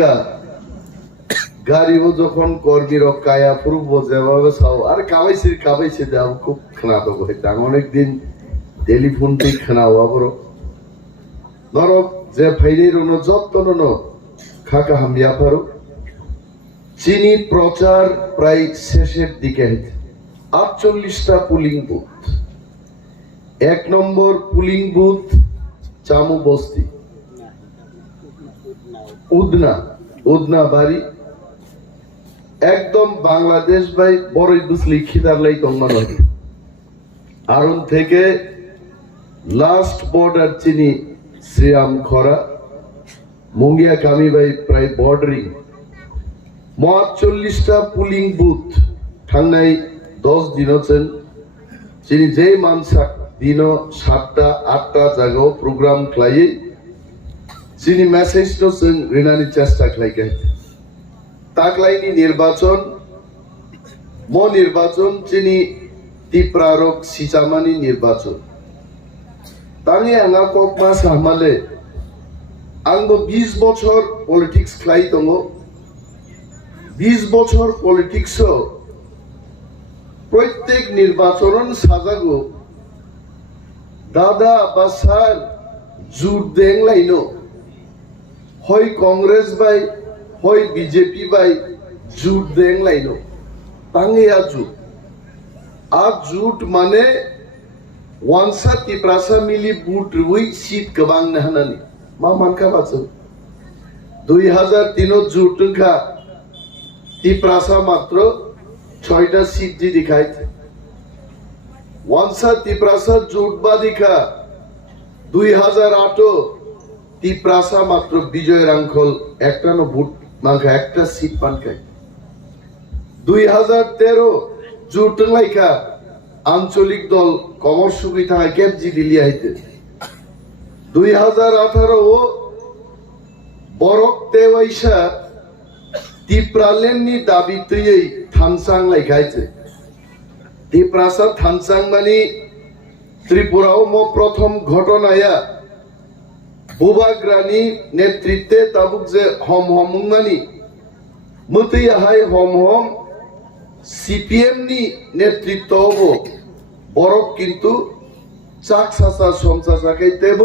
দিকা গাড়িও যখন কর্মীর কায়া ফুরব যেভাবে চাও আর কাবাইছে দাও খুব খানাতো হইতে অনেকদিন টেলিফোন থেকে খানাও আবার নরক যে ভাইরের যত্ন খাকা হামিয়া পারো চিনি প্রচার প্রায় শেষের দিকে 48টা পুলিং বুথ 1 নম্বর পুলিং বুথ চামু বস্তি উদনা বাড়ি একদম বাংলাদেশ ভাই বড়ই বুঝলি খিদার লাই কঙ্গন আরুন থেকে লাস্ট বর্ডার চিনি শ্রীরাম খরা মুঙ্গিয়া কামি ভাই প্রায় বর্ডারিং 40টা পুলিং বুথ ঠান্ডায় 10 দিন হচ্ছেন চিনি যে মানসা দিন 7টা 8টা জায়গাও প্রোগ্রাম খাইয়ে চিনি মেসেজ তো রিনানি চেষ্টা খাইকে তাকলাইনি নির্বাচন চিনি তিপ্রারক সিচামানি নির্বাচন তাঙে আঙা কক মাস হামালে আংবো 20 বছর পলিটিক্স খাই দङ 20 বছর পলিটিক্স প্রত্যেক নির্বাচন সাজাগো দাদা বা স্যার জুট দেং লাইনো হয় কংগ্রেস বাই হয় বিজেপি বাই জুট দেং লাইনো তাঙে জুট মানে ওয়ানসা তিপ্রাসা মিলি বুট রুই সিট গবাং নাহানানি मा मानका बाचो 2003 জুট টঙ্কা তিপ্রাসা মাত্র 6টা সিট জি দিখাইছে ওয়ানসা তিপ্রাসা জুট বা দিখা 2008 তিপ্রাসা মাত্র বিজয় রাংখল একটা ন ভোট মাঙ্কা একটা সিট পানকাই 2013 জুট লাইকা আঞ্চলিক দল কমর সুবিধা ক্যাপ জি দিলি আইতে 2018 বরক তেওয়াইসা তিপ্রালেননি দাবিতেই থানসাং লাইখাইছে তিপ্রাসা থানসাং মানে ত্রিপুরাও প্রথম ঘটনায়া বুবাগ্রানি নেতৃত্বে তাবুক যে হম মানি মতই হাই হম সিপিএম নি নেতৃত্ব হব বরক কিন্তু চাকসাসা সমসাসাকাই দেব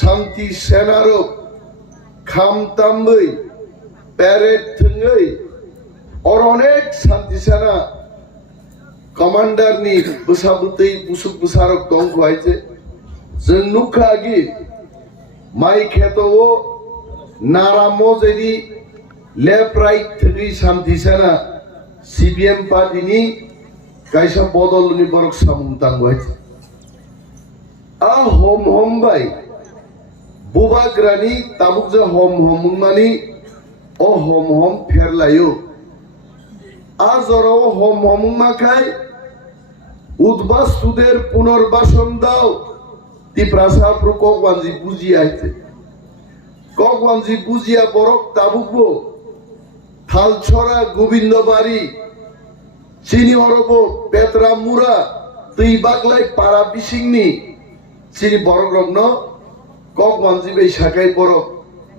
শান্তি সেনারও খামতাম্বই প্যারেড থঙ্গই और अनेक शांति सेना कमांडर नि बुसाबुतै बुसुक बुसारक दं खहायजे जों नुखागि माइ खेतो नारामो जेदि लेफ्ट राइट थगि शांति सेना सीपीएम पार्टी नि कायसा बदलनि बरक सामुंतां खहायजे आ हम बाय बुबाग्रानि ताबुक जे हम मानि ओ हम फेरलायो आजराव हम माखाय उद्बास्तुদের পুনর্বাসন দাও তিপ্রাসা প্রকোপবাঞ্জি বুঝিয়া আইছে ককবাঞ্জি বুঝিয়া বরক তাবুকবো থালছড়া গোবিন্দবাড়ি চিনি অরব পেতরা মুরা তুই বাগলাই পাড়া বিসিংনি চিনি বরক রগ্ন ককবাঞ্জি বে শাখাই বরক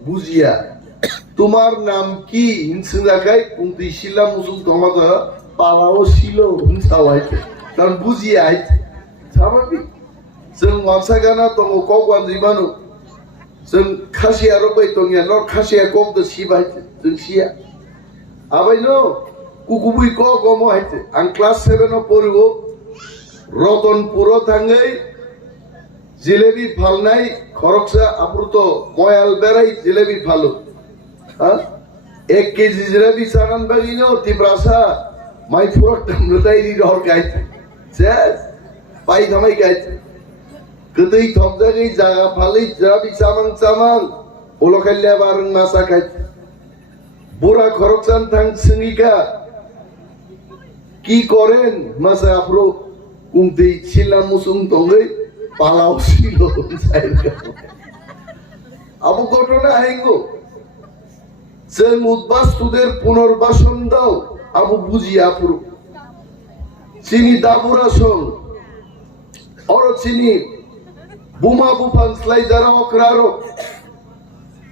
বুঝিয়া তোমার নাম কি হিংসিলাকাই কুন্তি শিলা মুসুম তোমাদের পালাও ছিল হিংসাওয়াইতে কারণ বুঝিয়ে আইতে স্বাভাবিক जों वानसागाना दङ ककवानजि बानु जों खासिया रबाय दंया न खासिया कक द सिबाय जों सिया आबायनो कुकुबुइ क गमो हाइते आं क्लास 7 आव पढियो रतनपुर थाङै जिलेबी फालनाय खरकसा आपुरत मयाल बेराय जिलेबी फालो 1 केजी जिलेबी सानान बागिनो तिप्रासा माइ फुरक दामलतायनि रहर गायते सेस पाइ थामाय गायते गदै थपजागै जागा फालै जिराबी चामां ओलखायल्या बारन नासा गायते बुरा खरकसान थां सिंगिका কি করেন মাসা আপ্রো কুমতে ছিলা মুসুং দঙ্গৈ পালাও ছিল আবু ঘটনা হাইগো যে উদ্বাস্তুদের পুনর্বাসন দাও আবু বুঝিয়া পুরো চিনি দাবুরাসন অর চিনি বুমা বুফান স্লাই যারা অকরারো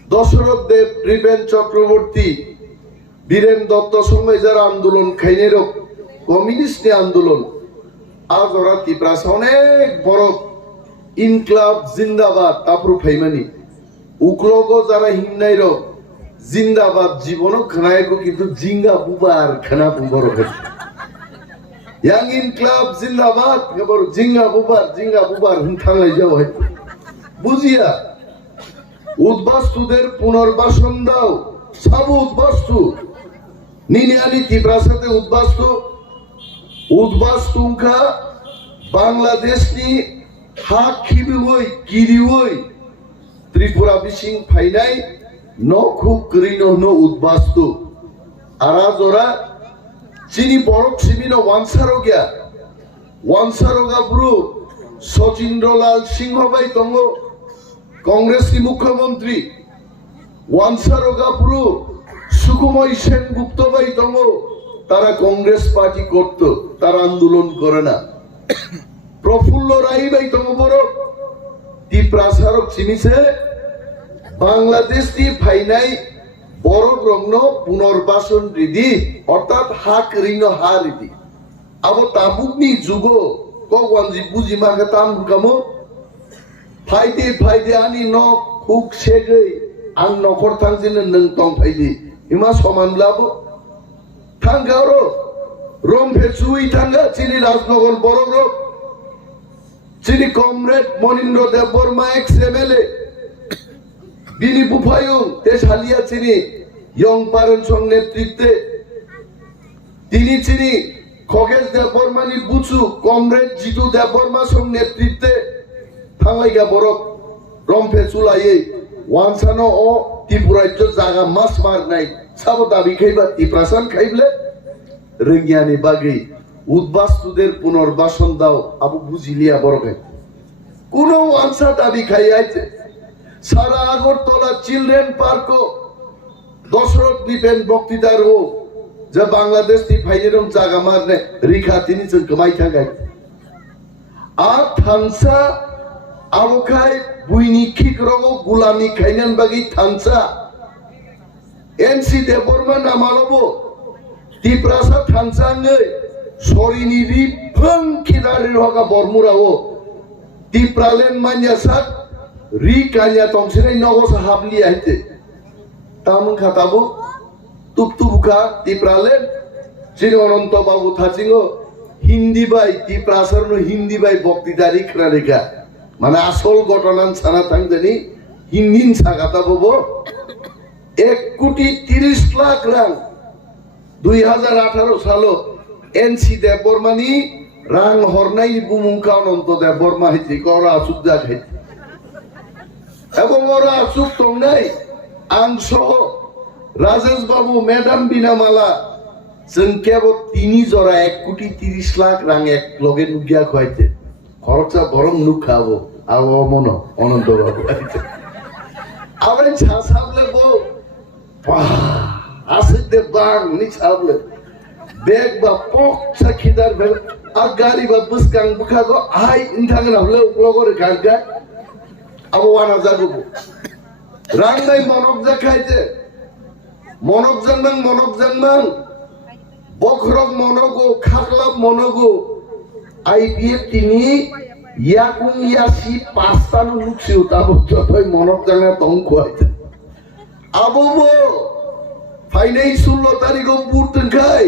দশরথ দেব, নৃপেন চক্রবর্তী, বীরেন দত্ত সময় যারা আন্দোলন খাইনের কমিউনিস্ট আন্দোলন আজ ওরা তিপ্রাসা অনেক বড় ইনকলাব জিন্দাবাদ তারপর ফাইমানি উকলগ যারা হিমনাইর জিন্দাবাদ জীবন খানাইগো কিন্তু জিঙ্গা বুবার খানা বুবর ইয়াং ইনকলাব জিন্দাবাদ কেবল জিঙ্গা বুবার থাংলাই যাও হয়তো বুঝিয়া উদ্বাস্তুদের পুনর্বাসন দাও সব উদ্বাস্তু নিনিয়ানি তিপ্রাসাতে উদ্বাস্তুঙ্কা বাংলাদেশনি হাক খিবি হই কিরি হই ত্রিপুরা বিশিং ফাইনাই ন খুব করিন ন উদ্বাস্তু আরা জোরা চিনি বরক সিমিন ওয়ানসারোগা ব্রু সচিন্দ্রলাল সিংহ বাই তঙ্গ কংগ্রেসনি মুখ্যমন্ত্রী ওয়ানসারোগা ব্রু সুকুময় সেনগুপ্ত বাই তঙ্গ তারা কংগ্রেস পার্টি করত তারা আন্দোলন করে না প্রফুল্ল রাই বাই তঙ্গ বড় তিপ্রাসারক চিনিছে বাংলাদেশ দি ফাইনাই বড় গ্রগ্ন পুনর্বাসন রীতি অর্থাৎ হাক ঋণ হা রীতি আবো তাবুকনি যুগ কগওয়ানজি বুঝি মাকে তাম কামো ফাইদে আনি ন খুক সেগৈ আং নখর থাংজিনো নং তং ফাইদি ইমা সমানब्लाबो थांगारो रमफे चुई थांगा चिनी राजनगर बरग्र चिनी कमरेड मनिन्द्र देव बर्मा एक्स एमएलए बिनी बुफायुं तेसालिया चिनी यंग पारेन सं नेतृत्वे तिनी चिनी खगेश देव बर्मानी बुचु कमरेड जितु देव बर्मा सं नेतृत्वे थांलायगा बरक रमफे चुलायै वानसानो अ त्रिपुराज्य जागा मास मारनाय साबो दाबि खाइबा तिप्रासान खाइबले रंगियानि बागै उद्बास्तुদের পুনর্বাসন দাও আবু বুঝিলিয়া বরকে কোন ওয়ানসা দাবি খাই আইছে সারা আগরতলা চিলড্রেন পার্ক দশরথ দ্বীপেন বক্তৃতার ও যে বাংলাদেশ তি ফাইনেরম জায়গা মারনে রিখা তিনি जों কমাই থাকাই আ থানসা আবখাই বুইনি খিকরগো গুলামি খাইনান বাগি থানসা एनसी देवबर्मा नामालबो तिप्रासा थानसाङै सरिनि रिफों खिदारि हगा बरमुराओ तिप्रालेन मान्यासा रि कान्या तंसिनै नगस हाबलि आइते तामन खाताबो तुपतुबुका तिप्रालेन जिनो अनंत बाबु थासिङो हिन्दी बाई तिप्रासारनो हिन्दी बाई बक्तिदारि खरारेखा माने आसल घटनान साना थांजनि हिन्दिन सागाताबो 1,30,00,000 रां 2018 सालो एनसी देवबर्मानी रां हरनाय बुमुंखा अनंत देवबर्मा हिति करा असुद्दा खाय एबं ओरा असुक तंनाय आं सह राजेश बाबु मैडम बिनामाला जों केवल 3 जरा 1,30,00,000 रां एक लगे नुगिया खायते खरचा बरं नुखाबो आव मन अनंत बाबु आवेन सासाबले बो आसिदे बांग निचाबले बेग बा पक साखिदार बेल आगारी बा बुसकां बुखागो आइ इंथांगन हबले उग्लगोर गागा आबो वाना जागो रांनाय मनक जाखायते मनक जांबां बखरक मनगो खाखलाब मनगो आइपिएफ तिनि याकुं यासि पास्तानो नुक्सिउ ताबो जतय मनक जांगा तंखवायते आबोबो फाइनाय 16 तारिख बुटंखाय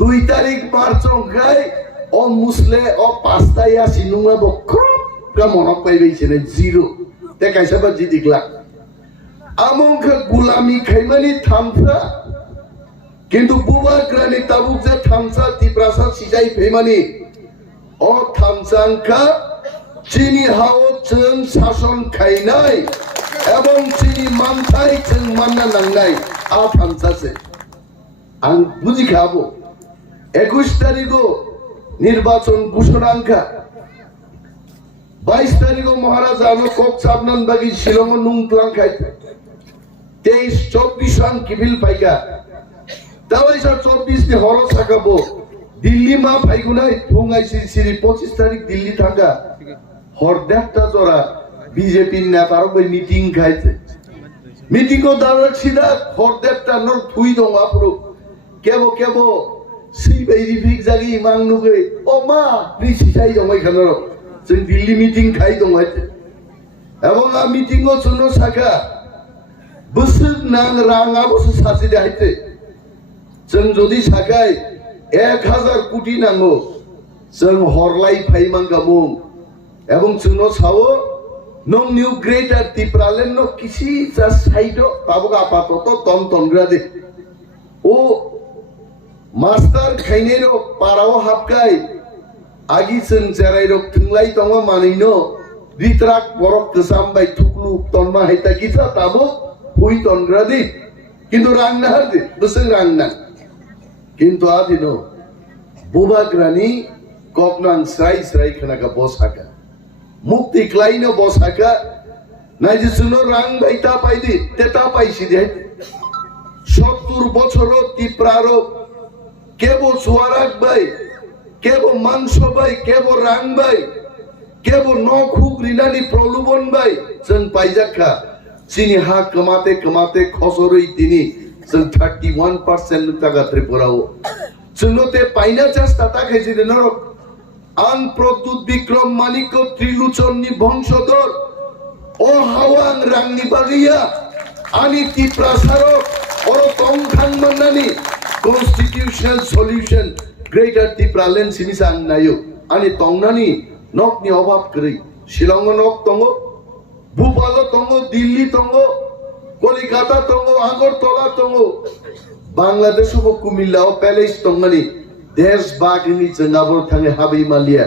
2 तारिख मार्चंखाय अ मुसले अ पास्ता यासि नुंगा बखरक का मनक पाइबैसेने जिरो ते कायसाबा जिदिगला आमंखा गुलामी खाइमानि थामफ्रा किन्तु बुबाग्रानि ताबुक जे थामसा तिप्रासा सिजाय फैमानि अ थामसांखा चिनी हाओ जों शासन खाइनाय एवं चिनी मानथाय जों मानना नांनाय आ थामसासे आं बुजिखाबो 21 तारिखो निर्वाचन घोषणांखा 22 तारिखो महाराजानो कोक्साबनान बागि शिलंग नुंख्लांखाय 23-24 आं किबिल फाइगा दावाइसा 24 नि हर साकाबो दिल्ली मा फाइगुनाय फुंगाय सिरि 25 तारिख दिल्ली थांगा हर देखता जरा बीजेपी नेतार बै मीटिंग खायते মিটিংও দাঁড়ার সিধা হরদেবটা নর থুই দং আপরো কেবো কেবো সেই বাইরি ফিক জাগি মাং নুগে ও মা রিসি চাই দং এখানে जों दिल्ली मिटिं खाई दं এবং আ মিটিংও শুনো সাখা বছর নাং রাঙাবো সাসি দাইতে जों যদি সাখায় 1000 কোটি নাঙ্গো जों হরলাই ফাইমাঙ্গামু এবং শুনো সাও নং নিউ গ্রেটার ত্রিপুরালেন ন কিসি যা সাইডো তাবগা আপাতত তন তনগ্রা দে ও মাস্টার খাইনেরো পারাও হাবকাই आगी जों जेराय रक थंलाय दङ मानैनो रित्राक बरक गोसाम बाय थुकलु तनमा हायता किसा ताबो हुई तनग्रादि किन्तु रांना हारदि बसं रांना किन्तु आदिनो बुबाग्रानि ककनां स्राय स्राय खनाका बसाका मुक्ति क्लाइनो बसाका नायजे सुनो रां बायता पाइदि तेता पाइसि दे 70 বছরো ত্রিপুরারো কেবো সুয়ারাক বাই কেবো মাংস বাই কেবো রাং বাই কেবো নখুক রিনানি প্রলোভন বাই जों পাইজাকা চিনি হা কমাতে কমাতে খসরই তিনি जों 31% টাকা ত্রিপুরাও जोंनोते পাইনা চেষ্টা তাকাইছি নরক আন প্রদ্যুৎ বিক্রম মানিক ত্রিলোচননি বংশধর ও হাওয়াং রাংনি বাগিয়া আনি তিপ্রাসারক ওর তংথাংমান্নানি constitutional solution Greater Tipralen simisang nayo ani tongnani nok ni obab kri Shillong nok tongo Bhopal tongo Delhi tongo Kolkata tongo Agartala tongo Bangladesh ko kumillao palace tongani desh bagini jangabor thange habi malia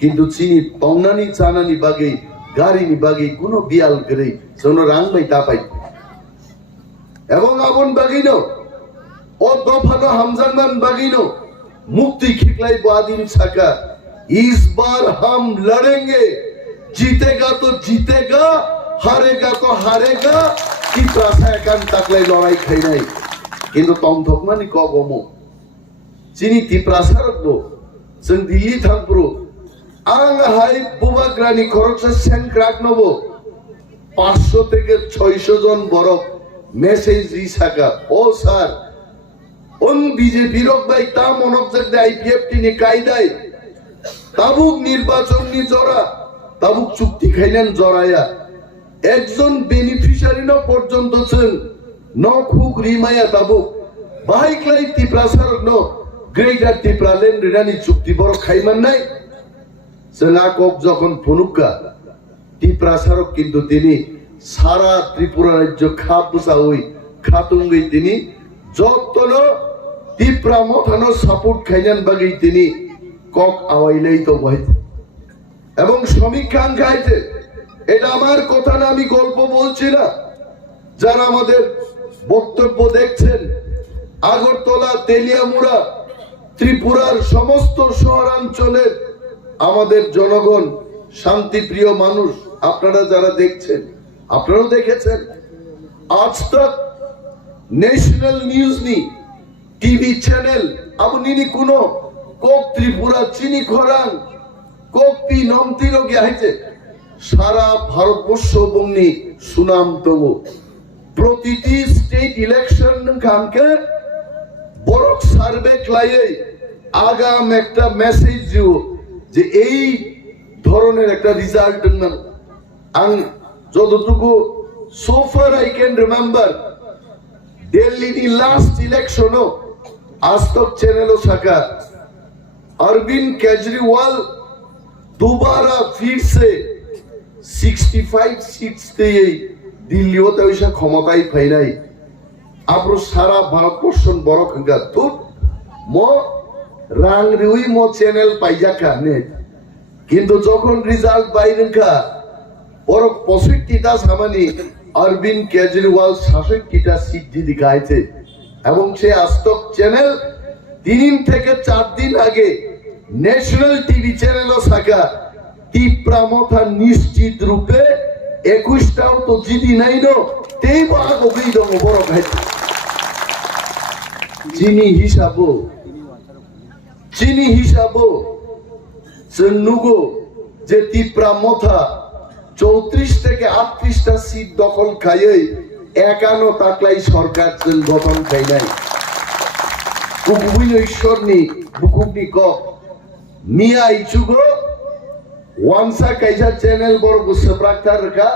kintu chini tongnani chanani bagi gari ni bagi kuno bial kri sono rang bai ta pai ebong abon bagino o dofano hamzanman bagino मुक्ति खिकलाई बादिन सका इस बार हम लड़ेंगे जीतेगा तो जीतेगा हारेगा तो हारेगा कि प्रासायकान तकलाई लड़ाई खाई नहीं किंतु तंथकमानी कगमो चिनी तिप्रासारकनो जों दिल्ली थांपुरु आं हाय बुबाग्रानि खरकसा सेंक्राक नबो 500 থেকে 600 জন বরক মেসেজ দি সাকা ও স্যার उन बीजेपी रक भाई ता मनक जग आईपीएफ टिनि कायदाय ताबुक निर्वाचन नि जरा ताबुक चुक्ति खाइनान जराया एकजन बेनिफिशियारि न पर्यन्त जों नखुक रिमाया ताबुक बाहायक्लाय तिप्रासारकनो ग्रेटार ত্রিপুরালেন रिडानि चुक्ति बर खाइमाननाय जों आकक जखन फनुक्का तिप्रासारक किन्तु तिनि सारा त्रिपुरा राज्य खाबुसावै खातुंगै तिनि যতনো ত্রিপুরা মথানো সাপোর্ট খাইজান বাগি তিনি কক আওয়াইলেই তো বইতে এবং সমীক্ষা আঙ্কাইতে এটা আমার কথা না আমি গল্প বলছি না যারা আমাদের বক্তব্য দেখছেন আগরতলা তেলিয়ামুড়া ত্রিপুরার সমস্ত শহরাঞ্চলের আমাদের জনগণ শান্তিপ্রিয় মানুষ আপনারা যারা দেখছেন আপনারাও দেখেছেন আজ তক नेशनल न्यूज नी टीवी चैनल अब निनी कुनो कोक त्रिपुरा चिनी खरांग कोक पी नमतिरो गयाइते सारा भारतबर्ष बंगनी सुनाम तंगो प्रतिटी स्टेट इलेक्शन नखानके बरक सार्वे क्लाये आगाम একটা মেসেজ দিও যে এই ধরনের একটা রিজাল্ট না আং যতটুকু so far I can remember Delhi the last election हो आज तक चैनल सका अरविंद केजरीवाल दोबारा फिर से 65 सीट्स ते दिल्ली होते वैसा क्षमताई फाइनाई आपरो सारा भारतवर्ष बड़ खंगा तो मो रांग रिउई मो चैनल पाइजाका ने किंतु যখন রিজাল্ট বাইরেনকা और পজিটিভটা সামানি अरविंद केजरीवाल ৬৭টা সিট জিতে গাইছে এবং সে আজতক চ্যানেল 3 থেকে 4 দিন আগে ন্যাশনাল টিভি চ্যানেলও সাকা তীব্রমথা নিশ্চিত রূপে 21টাও তো জিতি নাই নো তেই ভাগ হই দম বড় ভাই চিনি হিসাবো জন্নুগো যে তীব্রমথা 34 থেকে 38টা সিট দখল খাইয়ে একানো তাকলাই সরকার গঠন খাই নাই কুকুবিন ঈশ্বরনি বুকুবনি ক মিয়া ইচুগো ওয়ানসা কাইজা চ্যানেল বড় বুসপ্রাক্তার রেখা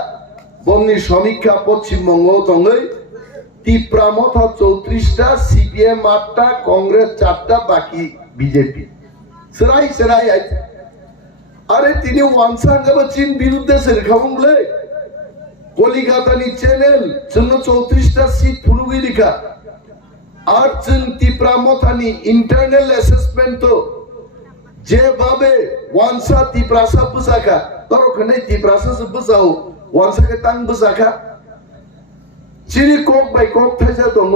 বমনি সমীক্ষা পশ্চিমবঙ্গ তঙ্গই তিপ্রামথা 34টা সিপিএম 8টা কংগ্রেস 4টা বাকি বিজেপি সেরাই সেরাই আছে আরে তিনি ওয়ানসাঙ্গাব চীন বিরুদ্ধে সেরখামলে কলিকাতানি চ্যানেল জন্য 34টা সিট ফুরুবি লিখা আর চীন তিপ্রামথানি ইন্টারনাল অ্যাসেসমেন্ট তো যেভাবে ওয়ানসা তিপ্রাসা বুসাখা তরখানে তিপ্রাসা বুসাও ওয়ানসাকে তাং বুসাখা চিনি কক বাই কক থাইজা দङ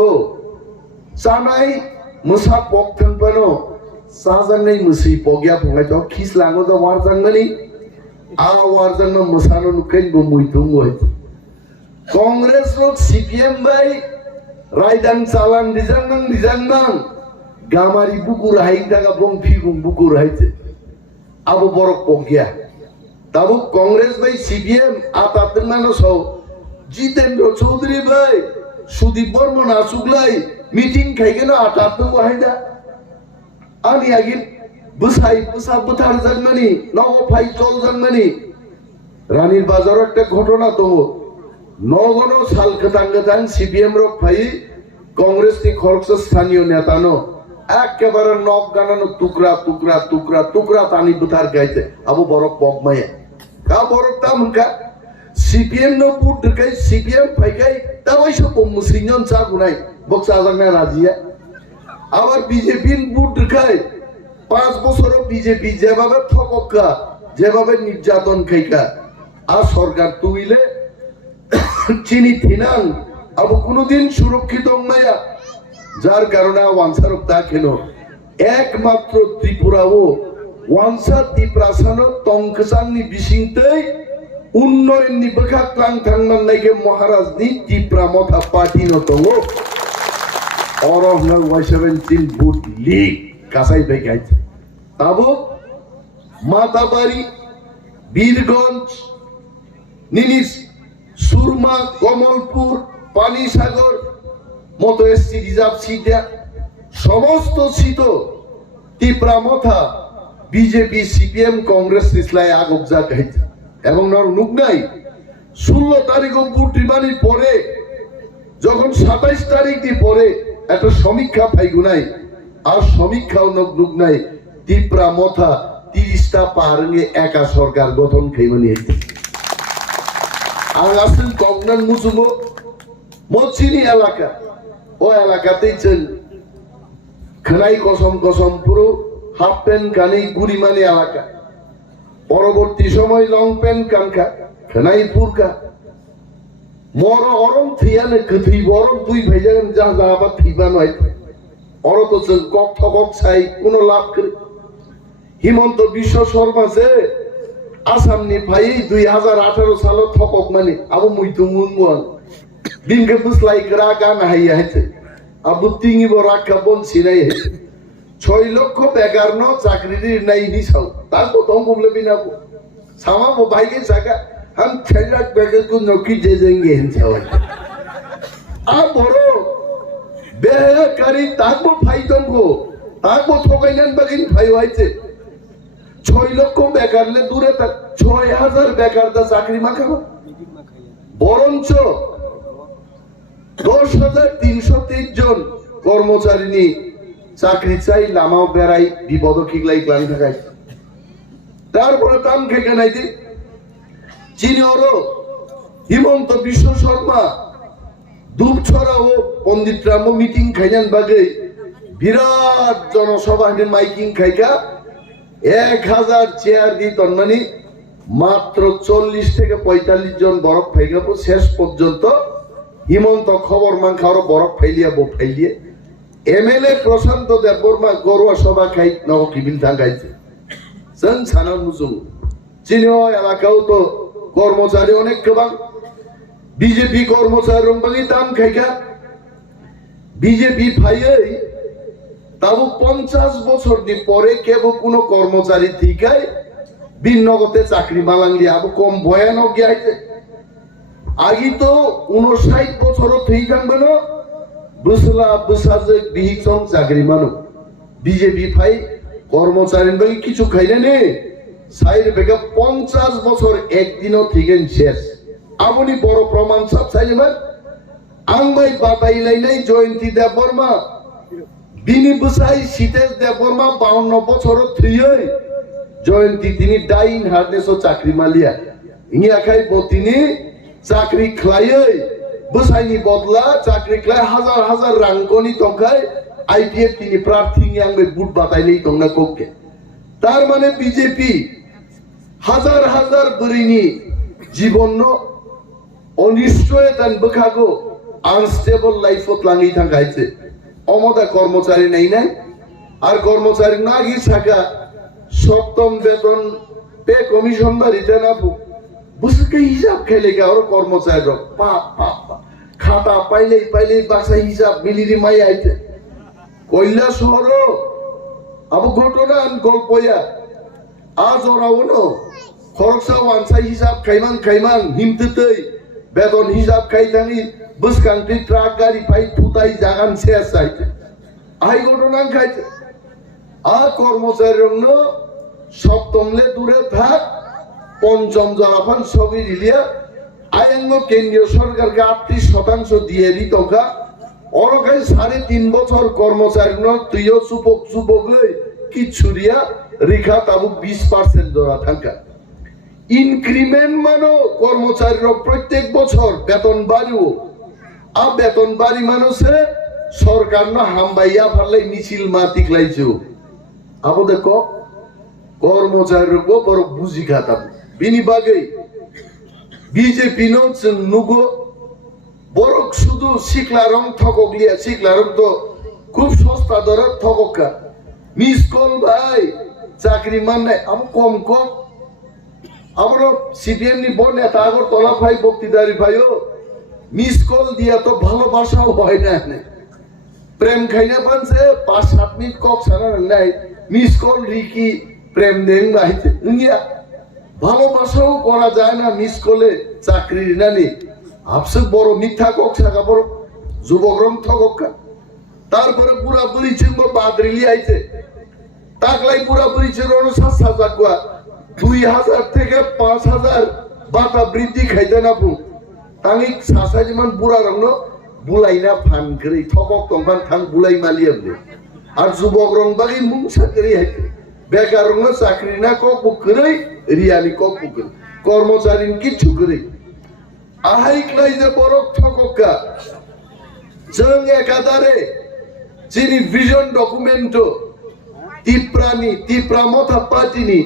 জানাই মুসা পক থাंगबानो साजांनाय मुसि पग्या फंगाय तो खिसलाङो द वारजांगनि आ वारजांग मुसानो नुकेन बो मुइथुं होय कांग्रेस रो सीपीएम बाय रायदां चालां दिजांनां गामारि बुकुर हाइं दागा बं फिगुं बुकुर हाइते आबो बरक पग्या ताबो कांग्रेस बाय सीपीएम आतातनानो सौ जितेंद्र चौधरी बाय सुदीप बर्मन आसुगलाय मीटिंग खाइगेन आतातनो हाइदा आंनि आगे बुसाई बुसा बुथार जागमानि नगो फाइ चल जागमानि रानीर बाजाराव একটা ঘটনা দङ নগনো সাল গতাং সিপিএম রক ফাই কংগ্রেস নি খরচ স্থানীয় নেতানো একেবারে নক গানানো টুকরা টুকরা টুকরা টুকরা তানি বুথার গাইতে আবু বড় পগমায়া কা বড় তামকা সিপিএম নো পুট গাই সিপিএম ফাইগাই তাওয়াইসো মুসলিমন চা গুনাই বক্সা জাগনা রাজিয়া আবার বিজেপি বুট খায় 5 বছরও বিজেপি যেভাবে ঠককা যেভাবে নির্যাতন খাইকা আর সরকার তুইলে চিনি থিনাং আবু কোনদিন সুরক্ষিত মায়া যার কারণে ওয়ানসারক তা কেন একমাত্র ত্রিপুরাও ওয়ানসা তিপ্রাসানো তংকসাংনি বিসিংতেই উন্নয়ন নি বখা ক্লাং থাংমান নাইকে মহারাজ নি ত্রিপ্রামথা পার্টি নতঙ্গ অরহনার 17 বুট লিগ কাসাই বেগাইত তাবো মাতাবাড়ি বীরগঞ্জ নিনিস সুরমা কমলপুর পানিসাগর মতো এসসি রিজার্ভ সিটে সমস্ত seat Tipramotha BJP CPM Congress ইসলাই আগবজা গাইত এবং নর নুগনাই 16 তারিখ বুট রিমানির পরে যখন 27 তারিখ দি পরে একটা সমীক্ষা ফাইগুনাই আর সমীক্ষাও নুগনাই তিপ্রামথা 30টা পাহাড়ে একা সরকার গঠন খাইমানি হইতে আর আসল কগনান মুসুমো মচিনি এলাকা ও এলাকাতেই চল খানাই কসম কসম পুরো হাফ প্যান্ট গানি গুড়িমানি এলাকা পরবর্তী সময় লং প্যান্ট কানকা খানাই পুরকা মর অরম থিয়ানে কথি বরম দুই ভাইজান যা যা আবার থিবা নয় অরত চল কক ঠকক ছাই কোনো লাভ করে হিমন্ত বিশ্ব শর্মা যে আসাম নি ভাই 2018 সাল ঠকক মানে আবু মুইতু মুনমন দিনকে বুসলাই করা গান হাইয়া হইছে আবু তিঙ্গি বরাকা বন সিনাই 6 লক্ষ বেকার ন চাকরি নাই নিছাও তারপর তো বললে বিনাবো সামাবো ভাইকে জায়গা हम 6 लाख बेकर को नौकरी दे देंगे आप बड़ो बेकारी ताकबो फाइदन को ताकबो ठोकाइनान बागिन फाइ হইছে 6 লক্ষ বেকারলে দূরে থাক 6000 বেকার দা চাকরি মাখাবো বরঞ্চ 10330 জন কর্মচারী নি চাকরি চাই লামাও বেড়াই বিপদ কিগলাই ক্লান থাকাই তারপরে কাম খেকে নাই দি চিনিওরো হিমন্ত বিশ্ব শর্মা দুপছড়া ও পণ্ডিত রাম মিটিং খাইজান বাগে বিরাট জনসভা মাইকিং খাইকা 1000 চেয়ার দি তন্মানি মাত্র 40 থেকে 45 জন বরফ ফাইগাবো শেষ পর্যন্ত হিমন্ত খবর মাংখারো বরফ ফাইলিয়ে এমএলএ প্রশান্ত দেববর্মা গরুয়া সভা খাই নব কিবিল থাঙ্গাইছে जों साना मुजुं চিনিও এলাকাও তো কর্মচারী অনেক গোবাং বিজেপি কর্মচারী রংবাগি দাম খাইকা বিজেপি ফাইই তাবু 50 বছর দি পরে কেব কোনো কর্মচারী ঠিকাই বিনগতে চাকরি মালাংলি আবু কম ভয়ানক গিয়াইছে আগে তো 59 বছরও થઈ থাকবে না বুসলা বুসাজে বিহিকসং চাকরি মানো বিজেপি ফাই কর্মচারী বাকি কিছু খাইলে নে সাইড বেগে 50 বছর একদিনও ঠিকেন শেষ আপনি বড় প্রমাণ সব চাইবেন আংবাই বাতাইলাই নাই জয়ন্তী দেব বর্মা বিনি বুসাই শীতেশ দেব বর্মা 52 বছর থিয়ে জয়ন্তী তিনি ডাইন হার্নেসও চাকরি মালিয়া ইয়া খাই তিনি চাকরি খাইয়ে বুসাইনি বদলা চাকরি খাই হাজার হাজার রাঙ্কনি তংখাই আইপিএফ তিনি প্রার্থী আংবে বুট বাতাইলেই তংনা কোকে তার মানে বিজেপি হাজার হাজার বরিনি জীবন অনিশ্চয়তান বখাগো আনস্টেবল লাইফত লাঙ্গি থাকাইছে অমদা কর্মচারী নেই নাই আর কর্মচারী না গিয়ে থাকা সপ্তম বেতন পে কমিশন বা রিটার্ন আপু বুঝকে হিসাব খেলে গে আর কর্মচারী খাতা পাইলেই বাসা হিসাব মিলিরি মাই আইতে কইলা শহর আবু ঘটনা গল্পয়া আজ ওরাও ন খরকসাও আনসাই হিসাব খাইমান হিমতেই বেতন হিসাব খাইতানি বুসকান্তি ট্রাক গাড়ি পাই ফুটাই জাগান শেষ চাইতে আই ঘটনা খাইতে আ কর্মচারী রং সপ্তমলে দূরে থাক পঞ্চম জরাফান সবই রিলিয়া আইঙ্গ কেন্দ্রীয় সরকারকে 38% দিয়ে দি টকা অরকাই 3.5 বছর কর্মচারী তুইও চুপক লই কিচ্ছু দিয়া রেখা তাবু 20% ধরা থাকা ইনক্রিমেন্ট মানো কর্মচারীর প্রত্যেক বছর বেতন বাড়িও আ বেতন বাড়ি মানুষে সরকার না হামবাইয়া ফারলাই মিছিল মাতিক লাইছো আবো দেখো কর্মচারীর বড় বুঝি খাতা বিনি বাগে বিজেপি নুগো বড় শুধু শিখলা রং ঠকলিয়া শিখলা রং তো খুব সস্তা দরে ঠকা মিস কল ভাই চাকরি মান নাই আম কম আমার সিপিএম নি বড় নেতা আগর তলা ভাই বক্তৃতারি ভাইও মিস কল দিয়া তো ভালোবাসাও হয় না প্রেম খাইনা পানছে 5-7 মিনিট কক্সানা নাই মিস কল রিকি প্রেম দেন গাইতে ইয়া ভালোবাসাও করা যায় না মিস কলে চাকরি নানি আপসে বড় মিথ্যা কক্সা কাপড় যুবকরম ঠকা তারপরে পুরা পুরি চিনব বাদরিলি আইছে তাকলাই পুরা পুরি চিরন 7,000 গুয়া 2,000 থেকে 5,000 বাতা বৃদ্ধি খাইতে না পু তাঙ্গি সাসা যেমন বুড়া রং বুলাইনা ফান করে ঠকক তংফান থাং বুলাই মালিয়াবলে আর যুবক রং বাগি মুং চাকরি হাইতে বেকার রং চাকরি না কক বুকরে রিয়ালি কক বুকরে কর্মচারী কিচ্ছু করে আহাই ক্লাই যে বড় ঠকা जों एकाधारे যিনি ভিজন ডকুমেন্ট তিপ্রা মথা পার্টিনি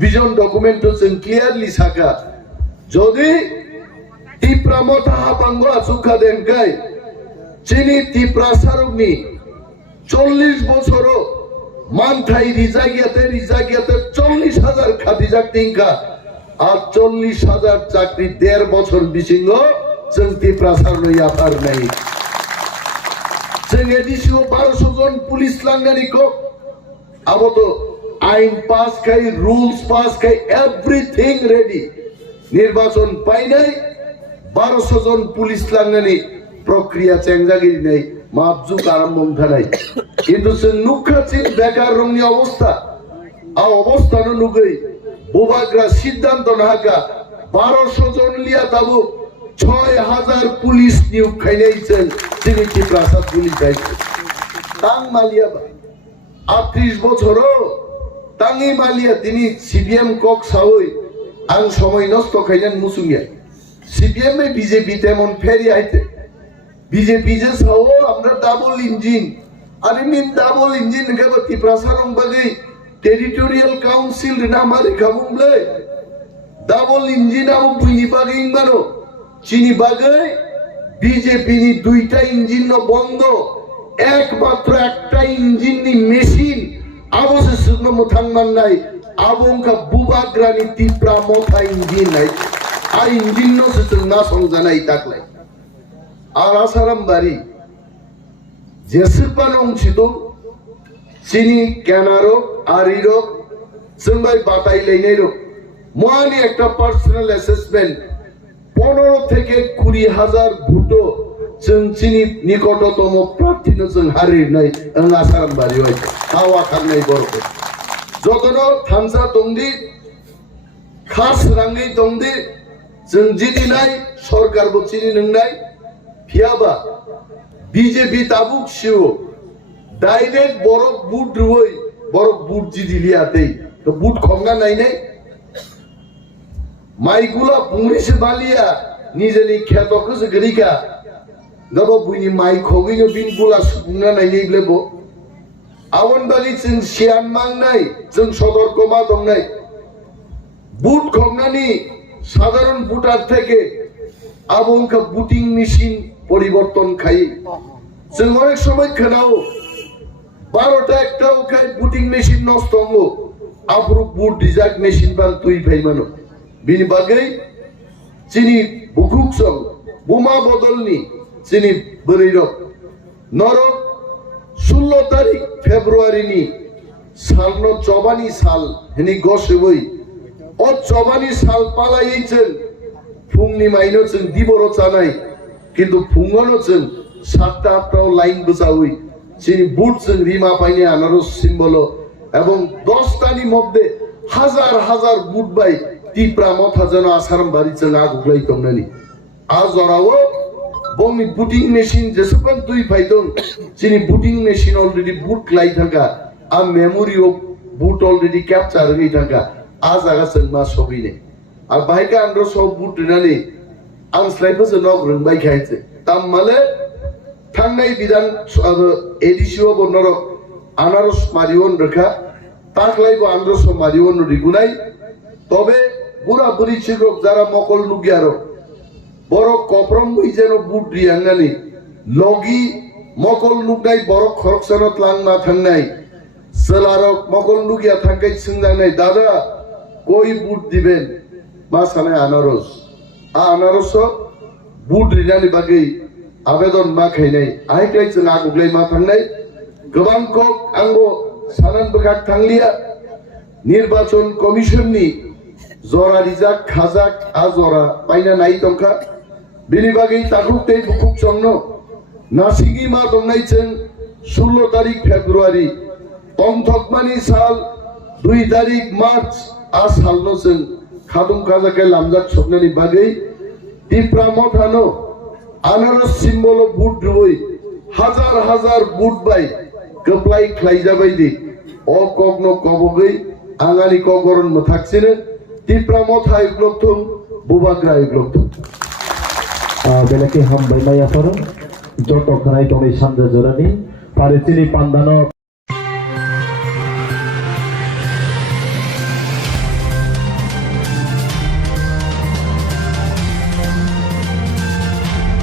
ভিজন ডকুমেন্ট जों ক্লিয়ারলি সাকা যদি তিপ্রা মথা হাবাঙ্গ সুখা দেন গাই যিনি তিপ্রাসারকনি 40 বছর মানথাই রিজাগিয়াতে 40,000 খাদিজাক টিঙ্কা আর 40,000 চাকরি 1.5 বছর বিসিঙ্গ जों তিপ্রাসার লইয়া পার নাই जों एडिसिओ 1200 জন পুলিশ লাঙ্গানি को अब तो आईन पास खाई रूल्स पास खाई एवरीथिंग रेडी निर्वाचन पाई नहीं 1200 জন পুলিশ লাঙ্গানি প্রক্রিয়া চেঞ্জাগিরি নাই মাপজুক আরম্ভ নাই কিন্তু সে নুখাচিন বেকার রঙনি অবস্থা আ অবস্থা নুগই বুবাগ্রা সিদ্ধান্ত নাহাকা 1200 জন লিয়া তাবু 6,000 পুলিশ নিয়োগ খাইনাইছেন তিনি টিপ্রাসাদ পুলিশ আইছে তাং মালিয়া 38 বছরও তাঙ্গি মালিয়া তিনি সিপিএম কোকসাও আং সময় নষ্ট খাইলেন মুসুমিয়া সিপিএম এ বিজেপি তেমন ফেরি আইতে বিজেপি যে সাও আমরা ডাবল ইঞ্জিন আরে মিন ডাবল ইঞ্জিন গেব টিপ্রাসারং বাগি টেরিটোরিয়াল কাউন্সিল নামারি খাবুমলে ডাবল ইঞ্জিন আবু বুইনি বাগি ইংবানো চিনি বাগে বিজেপি নি দুইটা ইঞ্জিন বন্ধ একমাত্র একটা ইঞ্জিন নি মেশিন আবসে সুগ্ন মথাংমান নাই আবংকা বুবাগ্রা নি তিপ্রা মথা ইঞ্জিন নাই আর ইঞ্জিন নো সে না সংজানাই তাকলাই আর আসারাম বাড়ি জেসিপান অংশিত চিনি কেনারো আরিরো সঙ্গাই বাতাই লাইনাইরো মোয়ানি একটা পার্সোনাল অ্যাসেসমেন্ট 15 থেকে 20,000 ভোটও जों चिनि निकटतम प्रार्थीनो जों हारिनाय आसाराम बारि होय हावा खांनाय बरखौ जतनो थामसा दंदि खास राङै दंदि जों जिदिनाय सरकारबो चिनि नंनाय फियाबा बीजेपी ताबुक सिउ डाइरेक्ट बरक बुट रुय बरक बुट जिदिलियातै तो बुट खंगा नायनाय माइगुला पुंरिसे बालिया निजेनि खेतखौ जगरिका गबो बुनि माइ खोगिनो बिन गुला सुना नायनै ब्लेबो आवन बालि जों सियान मांनाय जों सदरकमा दंनाय बुट खंगानि साधारण भोटार থেকে आबंका बुटिं मेशिन परिवर्तन खाई जों अनेक समय खोनाओ 12টা একটা ওখাই বুটিং মেশিন নষ্ট হলো আফরু বুট ডিজাইন মেশিন বান তুই ফাইমানো বিনি বাগৈ চিনি বুকুকসং বোমা বদলনি চিনি বরৈরক নরক 16 তারিখ ফেব্রুয়ারিনি সালনো 54 সাল হেনি গসেবই ও 54 সাল পালাইছেন ফুংনি মাইনো जों দিবর চানাই কিন্তু ফুংনো जों 7টা 8টাও লাইন বসাউই চিনি বুট जों রিমা পাইনে আনারস সিম্বল এবং 10টানি মধ্যে হাজার হাজার বুট বাই টিপ্রা মথাজন আসারাম বাড়ি जों আগুলাই তংনানি আজরাও বংনি বুটিং মেশিন যেসবন তুই ফাইদং চিনি বুটিং মেশিন অলরেডি বুট লাই থাকা আ মেমোরি অফ বুট অলরেডি ক্যাপচার হই থাকা আজ আগা जों मा সবিনে আর বাইকা আন্দ্র সব বুট নানি आं स्लाइडबो जों रोंबाय खायছে তামমালে थांनाय बिधान एडिसिओ बनरक आनारस मारिवन रेखा ताकलाइबो आनारस मारिवन रिगुनाय तबे बुरा बुरी चिरक जारा मकल लुगियारो बरो कप्रम बइजेनो बुट रियांगानि लगी मकल लुगनाय बरो खरकसनत लांना थांनाय सेलारक मकल लुगिया थांगाय सिंजानाय दादा कोई बुट दिबेन मा सानाय आनारस आनारस बुट रिनानि बागै आवेदन मा खायनाय आइक्लाय जों आगुगलाय मा थांनाय गोबां कक आंबो सानान बखाक थांलिया निर्वाचन कमिशननि जरा रिजाक खाजाक आजरा पाइना नाय दंखा बिनि बागै तागुकतै बुकुक संनो नासिगि मा दंनाय जों 16 तारिख फेब्रुवारि तंथकमानि साल 2 तारिख मार्च आ सालनो जों खादुं खाजाके लामजाक सबनानि बागै टिप्रा मथानो आनारस सिम्बल बुट रुई हाजार हाजार बुट बाय गप्लाय ख्लायजाबायदि अ कगनो कबगै आंगानि कगरन मथाकसिनो टिप्रा मथा इग्लकथुं बुबाग्रा इग्लकथुं बेलाके हम बैनायाफोर जटक खानाय दंनि सानजा जरानि फारिसिनि पान्दानो